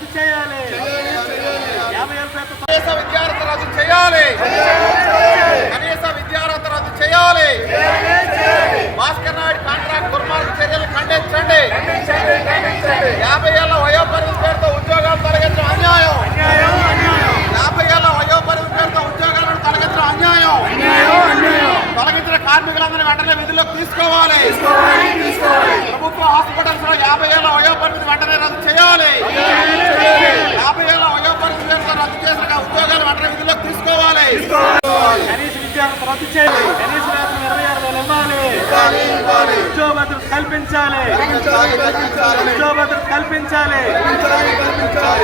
రద్దు చేయాలి. 50 ఏళ్ల పేరుతో కనీస విద్యార్హత రద్దు చేయాలి. కనీస విద్యార్హత రద్దు చేయాలి. భాస్కర్ నాయుడు కాంట్రాక్ట్ దుర్మార్గ చర్యలు ఖండించండి. 50 ఏళ్ల వయోపరిధి పేరుతో ఉద్యోగాలు తొలగించడం అన్యాయం. 50 ఏళ్ల వయోపరిధి పేరుతో ఉద్యోగాలను తొలగించడం అన్యాయం. తొలగించిన కార్మికులందరినీ వెంటనే విధుల్లోకి తీసుకోవాలి. ప్రభుత్వ హాస్పిటల్స్ లో 50 ఏళ్ల వయోపరిమితి వెంటనే రద్దు చేయాలి. 50 ఏళ్ల వయోపరిమితి పేరుతో రద్దు చేసిన ఉద్యోగాలు వెంటనే విధుల్లోకి తీసుకోవాలి. కనీస విద్యార్హత రద్దు చేయాలి. కనీస వేతనం 26,000 ఇవ్వాలి. ఉద్యోగ భద్రత కల్పించాలి. ఉద్యోగ భద్రత కల్పించాలి.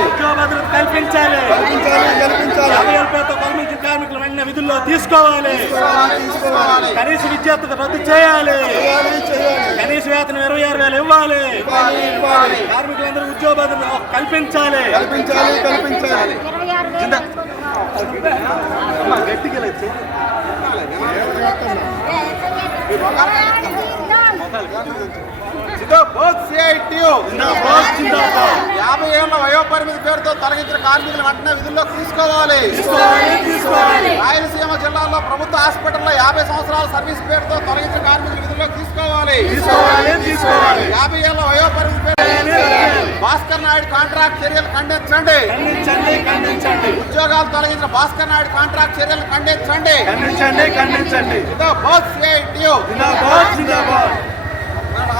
ఉద్యోగ భద్రత కల్పించాలి. 50 ఏళ్ల పేరుతో కల్పించిన కార్మికులు వెంటనే విధుల్లో తీసుకోవాలి. కనీస విద్యార్థులకు రద్దు చేయాలి. కనీస వేతనం 26,000 ఇవ్వాలి. కార్మికులందరూ ఉద్యోగ భద్రత కల్పించాలి. గట్టిగా జిందాబాద్ సిఐటియు. 50 ఏళ్ల వయోపరిమితి పేరుతో తొలగించిన కార్మికులు వెంటనే విధుల్లోకి తీసుకోవాలి. రాయలసీమ జిల్లాలో ప్రభుత్వ హాస్పిటల్లో 50 సంవత్సరాల సర్వీస్ పేరుతో తొలగించిన కార్మికులు విధుల్లోకి తీసుకోవాలి. 50 ఏళ్ల వయోపరిమితి పేరు భాస్కర్ నాయుడు కాంట్రాక్ట్ చర్యలు ఖండించండి. ఉద్యోగాలు తొలగించిన భాస్కర్ నాయుడు కాంట్రాక్ట్ చర్యలు ఖండించండి. జిందాబాద్ సిఐటియు.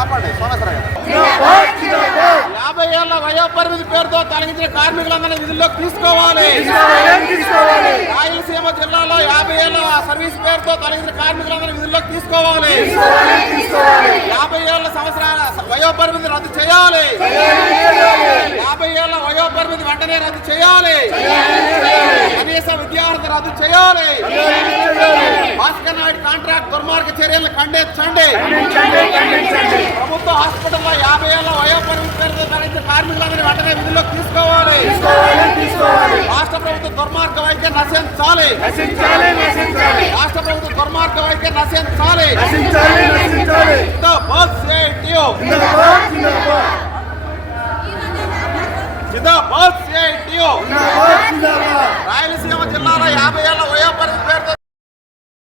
ఆపండి సోమేశ్వరరావు గారు. 50 ఏళ్ల వయోపరిమితి పేరుతో తొలగించిన కార్మికులందరినీ విధుల్లోకి తీసుకోవాలి. రాయలసీమ జిల్లాలో 50 ఏళ్ల సర్వీస్ పేరుతో తొలగించిన కార్మికులందరినీ విధుల్లోకి తీసుకోవాలి. 50 ఏళ్ల సంవత్సరాల వయోపరిమితి రద్దు చేయాలి. 50 ఏళ్ల వయోపరిమితి వెంటనే రద్దు చేయాలి. కనీస విద్యార్హత రద్దు చేయాలి. భాస్కర్ నాయుడు కాంట్రాక్ట్ దుర్మార్గ చర్యలను ఖండించండి. ప్రభుత్వ హాస్పిటల్లో 50 ఏళ్ల వయోపరిమితి పేరుతో తొలగించిన కార్మికులందరినీ వెంటనే విధుల్లోకి తీసుకోవాలి. రాష్ట్ర ప్రభుత్వ దుర్మార్గ వైఖరి నశించాలి. రాష్ట్ర ప్రభుత్వ దుర్మార్గ వైఖరి నశించాలి. జిందాబాద్ సిఐటియు. జిందాబాద్ సిఐటియు. రాయలసీమ జిల్లాలో 50 ఏళ్ల వయోపరిమితి